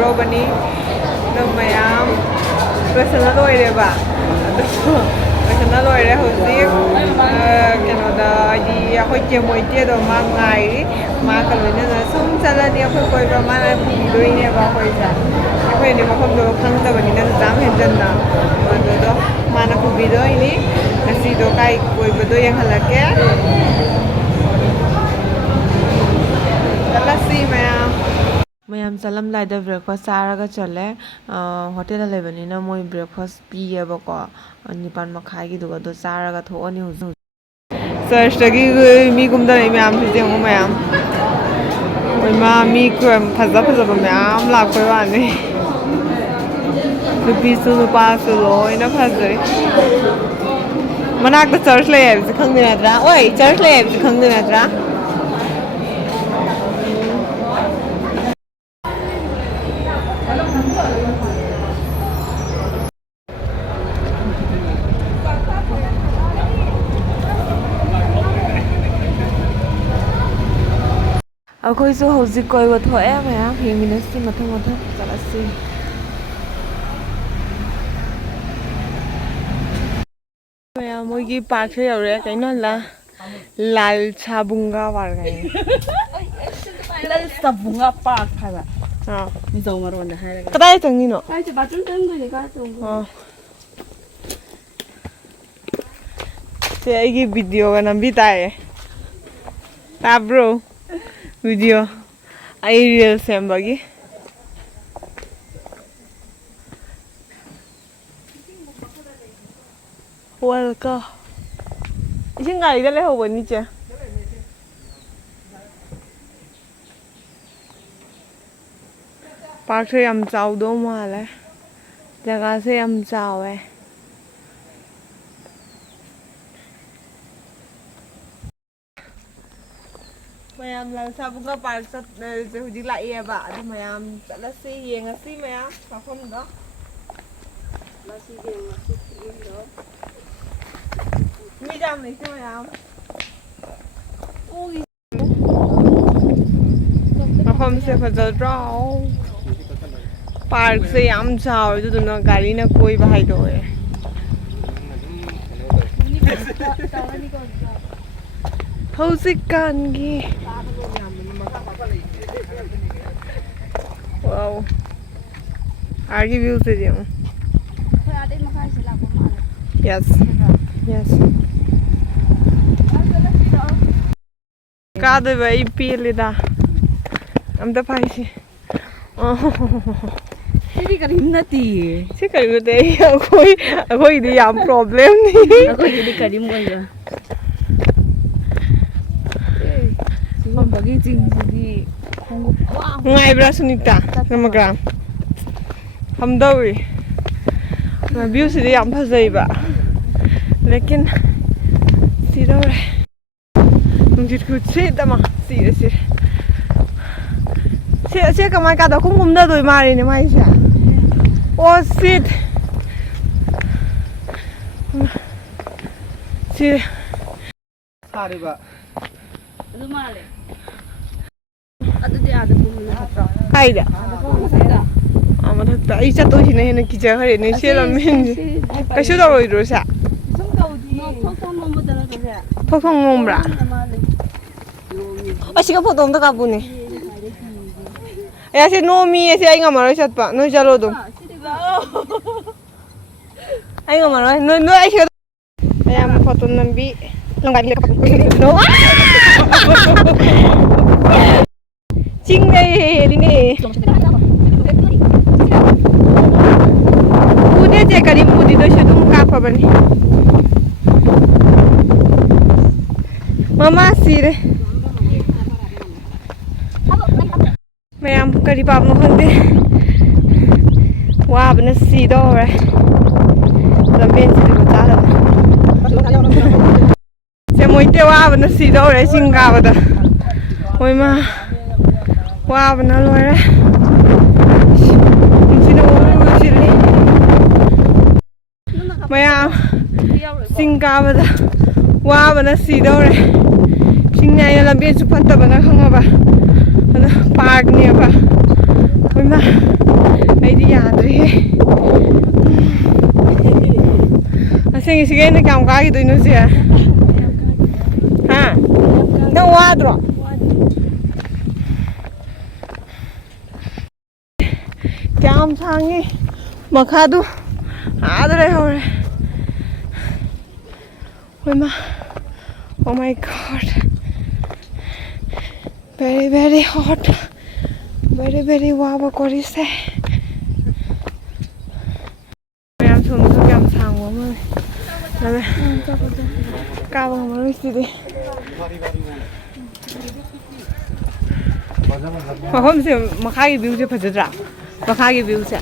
ꯂꯣꯏꯗ꯭ꯔꯣꯕꯅꯤ ꯑꯗꯨ ꯃꯌꯥꯝ ꯂꯣꯏꯁꯤꯜꯂ ꯂꯣꯏꯔꯦꯕ ꯑꯗꯨ ꯂꯣꯏꯁꯤꯜꯂ ꯂꯣꯏꯔꯦ ꯍꯧꯖꯤꯛ ꯀꯩꯅꯣꯗ ꯍꯥꯏꯗꯤ ꯑꯩꯈꯣꯏ ꯆꯦꯃꯣꯏꯇꯦꯗꯣ ꯃꯥ ꯉꯥꯏꯔꯤ ꯃꯥꯒ ꯂꯣꯏꯅꯅ ꯁꯨꯝ ꯆꯠꯂꯅꯤ ꯑꯩꯈꯣꯏ ꯀꯣꯏꯕ ꯃꯥꯅ ꯄꯨꯕꯤꯗꯣꯏꯅꯦꯕ ꯑꯩꯈꯣꯏꯁꯦ ꯑꯩꯈꯣꯏꯗꯤ ꯃꯐꯝꯗꯣ ꯈꯪꯗꯕꯅꯤꯅ ꯌꯥꯝ ꯍꯦꯟꯖꯟꯅ ꯑꯗꯨꯗꯣ ꯃꯥꯅ ꯄꯨꯕꯤꯗꯣꯏꯅꯤ ꯉꯁꯤꯗꯣ ꯀꯥꯏ ꯀꯣꯏꯕꯗꯣ ꯌꯦꯡꯍꯜꯂꯛꯀꯦ ꯆꯠꯂꯁꯤ ꯃꯌꯥꯝ ꯆꯠꯂꯝꯗꯥꯏꯗ ꯕ꯭ꯔꯦꯛꯐꯥꯁ ꯆꯥꯔꯒ ꯆꯠꯂꯦ ꯍꯣꯇꯦꯜꯗ ꯂꯩꯕꯅꯤꯅ ꯃꯣꯏ ꯕ꯭ꯔꯦꯛꯐꯥꯁ ꯄꯤꯌꯦꯕꯀꯣ 9:30 ꯑꯗꯣ ꯆꯥꯔꯒ ꯊꯣꯛꯑꯅꯤ ꯍꯧꯖꯤꯛ ꯆꯔꯆꯇꯒꯤ ꯃꯤ ꯀꯨꯝꯊꯔꯛꯏ ꯃꯌꯥꯝꯁꯤꯁꯦ ꯌꯦꯡꯉꯣ ꯃꯌꯥꯝ ꯃꯣꯏ ꯃꯤ ꯐꯖꯕ ꯃꯌꯥꯝ ꯂꯥꯛꯄꯩ ꯋꯥꯅꯤ ꯅꯨꯄꯤꯁꯨ ꯅꯨꯄꯥꯁꯨ ꯂꯣꯏꯅ ꯐꯖꯩ ꯃꯅꯥꯛꯇ ꯆꯔꯆ ꯂꯩ ꯍꯥꯏꯕꯁꯦ ꯈꯪꯗꯦ ꯅꯠꯇ꯭ꯔꯥ ꯍꯣꯏ ꯆꯔꯆ ꯂꯩ ꯍꯥꯏꯕꯁꯦ ꯈꯪꯗꯦ ꯅꯠꯇ꯭ꯔꯥ ꯑꯩꯈꯣꯏꯁꯨ ꯍꯧꯖꯤꯛ ꯀꯣꯏꯕ ꯊꯣꯛꯑꯦ ꯃꯌꯥꯝ ꯌꯦꯡꯃꯤꯟꯅꯁꯤ ꯃꯊꯪ ꯆꯠꯂꯁꯤ ꯃꯌꯥꯝ ꯃꯣꯏꯒꯤ ꯄꯥꯔꯛꯁꯦ ꯌꯧꯔꯛꯑꯦ ꯀꯩꯅꯣ ꯂꯥꯜꯁꯥꯕꯨꯡꯒꯥ ꯄꯥꯔꯛ ꯍꯥꯏꯌꯦ ꯂꯥꯜꯁꯥꯕꯨꯡꯒꯥ ꯄꯥꯔꯛ ꯍꯥꯏꯕ ꯃꯤꯖꯣ ꯃꯔꯣꯟꯗ ꯍꯥꯏꯔꯒ ꯀꯗꯥꯏ ꯆꯪꯉꯤꯅꯣ ꯀꯥꯏꯁꯦ ꯕꯥꯊꯔꯨꯝ ꯆꯪꯗꯣꯏꯅꯦ ꯀꯥꯏ ꯆꯪꯗꯣꯏꯅꯣ ꯁꯦ ꯑꯩꯒꯤ ꯚꯤꯗꯤꯑꯣꯒ ꯅꯝꯕꯤ ꯇꯥꯏꯌꯦ ꯇꯥꯕ꯭ꯔꯣ ꯚꯤꯗꯤꯑꯣ ꯑꯩ ꯔꯤꯜ ꯁꯦꯝꯕꯒꯤ ꯋꯦꯜꯀꯝ 이신 가리가 레호버니 제 पार्क से हम चावदो माल है जगह से हम चाव है मैम लालसाबुंगा पार्क से हुजी लाइए बा अदु मैम चलसी येंगसी मैम मफमदो मसी येंगसी फिलिमदो मी जाम नहीं मैम मफम से फजद्रो पार्क से याम चाव अदुना गारीना कोइबा हाइदोए हौजिकानगी वाओ आगे व्यू से दियो यस यस कादे भाई पीलेदा अमदा फाइसी सिरी करीम नती सी करीम नते अखोई दी याम प्रॉब्लम नहीं अखोई दी करीम गयो सिगो बगी जिंगदी ngaibra sunita namagra hamdawi view sidi yam phajaiba lekin sidore nungit khutse tama sire se kamai ka da khum da doi mari ne mai sa oh shit si sare ba adu male adu de adu pumna hatra haida ama thakta ai cha to hine hine ki ja hare ne se lam min kaishu da roi ro sa sum kaudi thok thong nom da na se thok thong nom bra asiga photo am da ka bu ne ya se no mi se ai ngam roi sat pa no jalo dum ai ngam roi no ai se ai am photo nambi longai le ka no ching dai li ne ude je kari mudi do shu dum ka pa bani mama sire ma'am करी पाप न खंदे वाबना सीदोरे लंबेन से बचाला से मोइते वाबना सीदोरे सिंगाबदा ओइमा वाबना लोरे सिनो सिले ma'am सिंगाबदा वाबना सीदोरे सिंगाया लंबेन सु फत्तबना खंगाबा park ने बा ओइमा ꯁꯤꯒꯩꯅ ꯀꯌꯥꯝ ꯀꯥꯈꯤꯗꯣꯏꯅꯣ ꯁꯦ ꯍꯥ ꯅꯪ ꯋꯥꯗ꯭ꯔꯣ ꯀꯌꯥꯝ ꯁꯥꯡꯉꯤ ꯃꯈꯥꯗꯨ ꯑꯥꯗ ꯂꯩꯍꯧꯔꯦ ꯍꯣꯏꯃ oh my god very hot very waba korise ꯃꯌꯥꯝ ꯁꯣꯝꯗꯁꯨ ꯀꯌꯥꯝ ꯁꯥꯡꯕ ꯑꯃ ꯂꯩ ꯀꯥꯕ ꯉꯝꯃꯔꯣꯏ ꯁꯤꯗꯤ ꯃꯐꯝꯁꯦ ꯃꯈꯥꯒꯤ ꯚ꯭ꯌꯨꯁꯦ ꯐꯖꯗ꯭ꯔꯥ ꯃꯈꯥꯒꯤ ꯚ꯭ꯌꯨꯁꯦ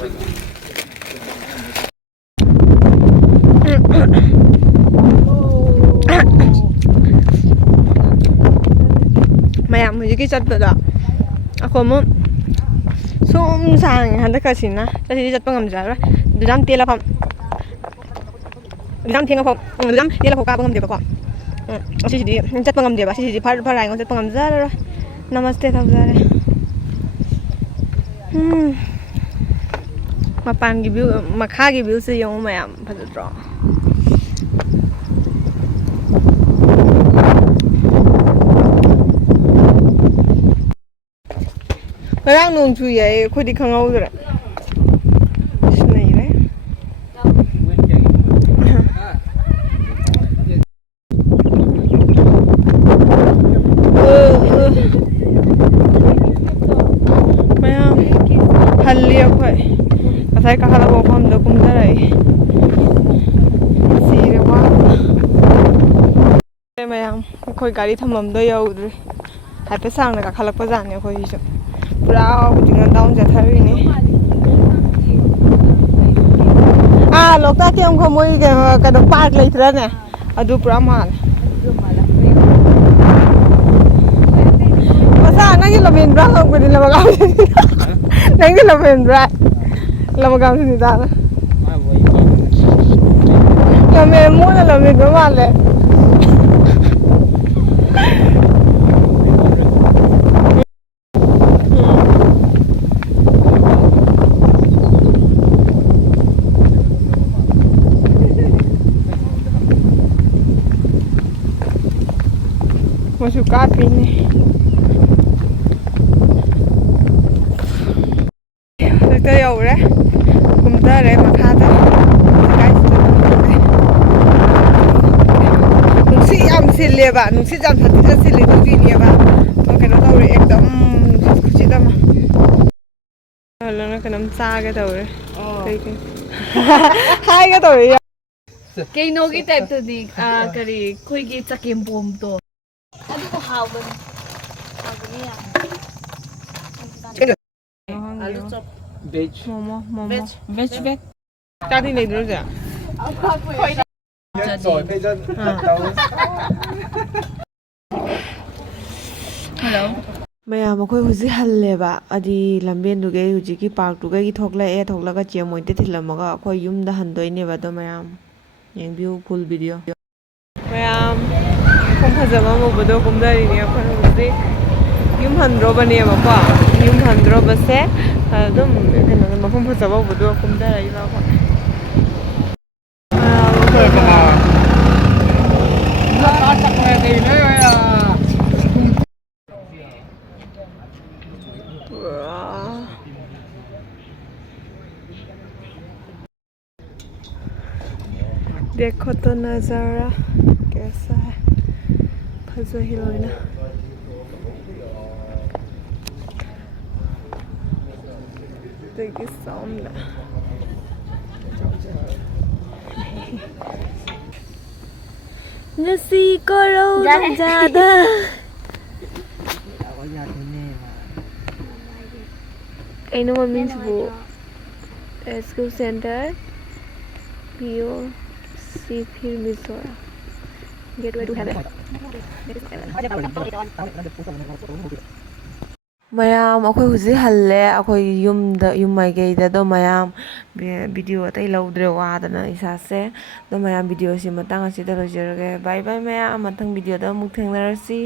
ꯃꯌꯥꯝ ꯍꯧꯖꯤꯛꯀꯤ ꯆꯠꯄꯗꯣ ꯑꯩꯈꯣꯏ ꯑꯃꯨꯛ ꯁꯨꯝ ꯁꯥꯡꯉꯦ ꯍꯟꯗꯛꯀꯁꯤꯅ ꯆꯠꯁꯤꯗꯤ ꯆꯠꯄ ꯉꯝꯖꯔꯣꯏ ꯑꯗꯨ ꯌꯥꯝ ꯇꯦꯜꯂꯐꯝ ꯑꯗꯨ ꯌꯥꯝ ꯊꯦꯡꯉꯐꯥꯎ ꯑꯗꯨ ꯌꯥꯝ ꯇꯦꯜꯂꯐꯥꯎ ꯀꯥꯕ ꯉꯝꯗꯦꯕꯀꯣ ꯑꯁꯤꯁꯤꯗꯤ ꯆꯠꯄ ꯉꯝꯗꯦꯕ ꯁꯤꯁꯤꯗꯤ ꯐꯔ ꯍꯥꯏꯉꯣ ꯆꯠꯄ ꯉꯝꯖꯔꯔꯣꯏ ꯅꯃꯁꯇꯦ ꯇꯧꯖꯔꯦ ꯃꯄꯥꯟꯒꯤ ꯚ꯭ꯌꯨ ꯃꯈꯥꯒꯤ ꯚ꯭ꯌꯨꯁꯦ ꯌꯦꯡꯉꯨ ꯃꯌꯥꯝ ꯐꯖꯗ꯭ꯔꯣ ꯉꯔꯥꯡ ꯅꯣꯡ ꯆꯨꯏꯌꯦ ꯑꯩꯈꯣꯏꯗꯤ ꯈꯪꯍꯧꯗ꯭ꯔꯦ ꯅꯩꯔꯦ ꯃꯌꯥꯝ ꯍꯜꯂꯤ ꯑꯩꯈꯣꯏ ꯉꯁꯥꯏ ꯀꯥꯈꯠꯂꯛꯄ ꯃꯐꯝꯗ ꯀꯨꯝꯊꯔꯛꯏ ꯁꯤꯔꯦ ꯋꯥꯕꯅ ꯃꯌꯥꯝ ꯑꯩꯈꯣꯏ ꯒꯥꯔꯤ ꯊꯝꯐꯝꯗꯣ ꯌꯧꯗ꯭ꯔꯤ ꯍꯥꯏꯐꯦꯠ ꯁꯥꯡꯅ ꯀꯥꯈꯠꯂꯛꯄꯖꯥꯠꯅꯤ ꯑꯩꯈꯣꯏꯒꯤꯁꯨ ꯄꯨꯔꯥ ꯍꯧꯖꯤꯛꯅ ꯗꯥꯎꯟ ꯆꯠꯊꯔꯤꯅꯤ ꯂꯣꯛꯇꯥꯛꯀꯤ ꯑꯃꯨꯛ ꯃꯣꯏ ꯀꯩꯅꯣ ꯄꯥꯔꯛ ꯂꯩꯇ꯭ꯔꯅꯦ ꯑꯗꯨ ꯄꯨꯔꯥ ꯃꯥꯜꯂꯦ ꯃꯁꯥ ꯅꯪꯒꯤ ꯂꯝꯍꯦꯟꯕ꯭ꯔꯥ ꯍꯪꯉꯛꯄꯅꯤ ꯅꯪꯒꯤ ꯂꯝꯍꯦꯟꯕ꯭ꯔꯥ ꯂꯃꯒꯥꯝꯁꯤꯅꯤꯗꯥꯅ ꯂꯝꯍꯦꯟ ꯃꯣꯏꯅ ꯂꯝꯍꯦꯟꯕ ꯃꯥꯜꯂꯦ ꯃꯣꯏꯁꯨ ꯀꯥꯞꯄꯤꯅꯤ ꯍꯧꯖꯤꯛꯇ ꯌꯧꯔꯦ ꯀꯨꯝꯊꯔꯦ ꯃꯈꯥꯗ ꯅꯨꯡꯁꯤꯠ ꯌꯥꯝ ꯁꯤꯜꯂꯦꯕ ꯅꯨꯡꯁꯤꯠ ꯌꯥꯝ ꯁꯥꯊꯤꯅ ꯁꯤꯜꯂꯦ ꯑꯗꯨꯒꯤꯅꯦꯕ ꯀꯩꯅꯣ ꯇꯧꯔꯦ ꯑꯦꯛꯗꯝ ꯅꯨꯡꯁꯤꯠ ꯈꯨꯁꯤꯠ ꯑꯃ ꯍꯜꯂꯅ ꯀꯩꯅꯣꯝ ꯆꯥꯒꯦ ꯇꯧꯔꯦ ꯍꯥꯏꯒꯦ ꯇꯧꯔꯦ ꯀꯩꯅꯣꯒꯤ ꯇꯥꯏꯞꯇꯗꯤ ꯀꯔꯤ ꯑꯩꯈꯣꯏꯒꯤ ꯆꯒꯦꯝꯄꯣꯝꯗꯣ ꯑꯗꯨꯕꯨ ꯍꯥꯎꯕꯅꯤ ꯑꯂꯨ ꯆꯣꯞ ꯃꯣꯃꯣ ꯚꯦꯖ ꯆꯥꯗꯤ ꯂꯩꯗ꯭ꯔꯣꯁꯦ ꯍꯜꯂꯣ ꯃꯌꯥꯝ ꯑꯩꯈꯣꯏ ꯍꯧꯖꯤꯛ ꯍꯜꯂꯦꯕ ꯑꯗꯤ ꯂꯝꯕꯦꯟꯗꯨꯒꯩ ꯍꯧꯖꯤꯛꯀꯤ ꯄꯥꯔꯛꯇꯨꯒꯩ ꯊꯣꯛꯂꯛꯑꯒ ꯆꯦꯝꯃꯣꯏꯗ ꯊꯤꯜꯂꯝꯃꯒ ꯑꯩꯈꯣꯏ ꯌꯨꯝꯗ ꯍꯟꯗꯣꯏꯅꯦꯕ ꯑꯗꯣ ꯃꯌꯥꯝ ꯌꯦꯡꯕꯤꯌꯨ ꯐꯨꯜ ꯚꯤꯗꯤꯑꯣ ꯃꯌꯥꯝ ꯃꯐꯝ ꯐꯖꯕ ꯑꯃ ꯎꯕꯗꯣ ꯀꯨꯝꯊꯔꯤꯅꯦ ꯑꯩꯈꯣꯏ ꯍꯧꯖꯤꯛ ꯌꯨꯝ ꯍꯟꯗ꯭ꯔꯣꯕꯅꯦꯕꯀꯣ ꯌꯨꯝ ꯍꯟꯗ꯭ꯔꯣꯕꯁꯦ ꯑꯗꯨꯝ ꯀꯩꯅꯣꯗ ꯃꯐꯝ ꯐꯖꯕ ꯎꯕꯗꯣ ꯀꯨꯝꯊꯔꯛꯏꯕ देखो तो नज़ारा कैसा है फजही लोइना देखिए साउंड नसी करो ज़्यादा कहीं मम्मी से वो एसक्यू सेंटर पियो सी फिर Mizoram gateway to heaven ꯃꯌꯥꯝ ꯑꯩꯈꯣꯏ ꯍꯧꯖꯤꯛ ꯍꯜꯂꯦ ꯑꯩꯈꯣꯏ ꯌꯨꯝ ꯃꯥꯏꯀꯩꯗ ꯑꯗꯣ ꯃꯌꯥꯝ ꯚꯤꯗꯤꯑꯣ ꯑꯇꯩ ꯂꯧꯗ꯭ꯔꯦ ꯋꯥꯗꯅ ꯏꯁꯥꯁꯦ ꯑꯗꯣ ꯃꯌꯥꯝ ꯚꯤꯗꯤꯑꯣꯁꯤ ꯃꯇꯥꯡ ꯑꯁꯤꯗ ꯂꯣꯏꯖꯔꯒꯦ ꯕꯥꯏ ꯕꯥꯏ ꯃꯌꯥꯝ ꯃꯊꯪ ꯚꯤꯗꯤꯑꯣꯗ ꯑꯃꯨꯛ ꯊꯦꯡꯅꯔꯁꯤ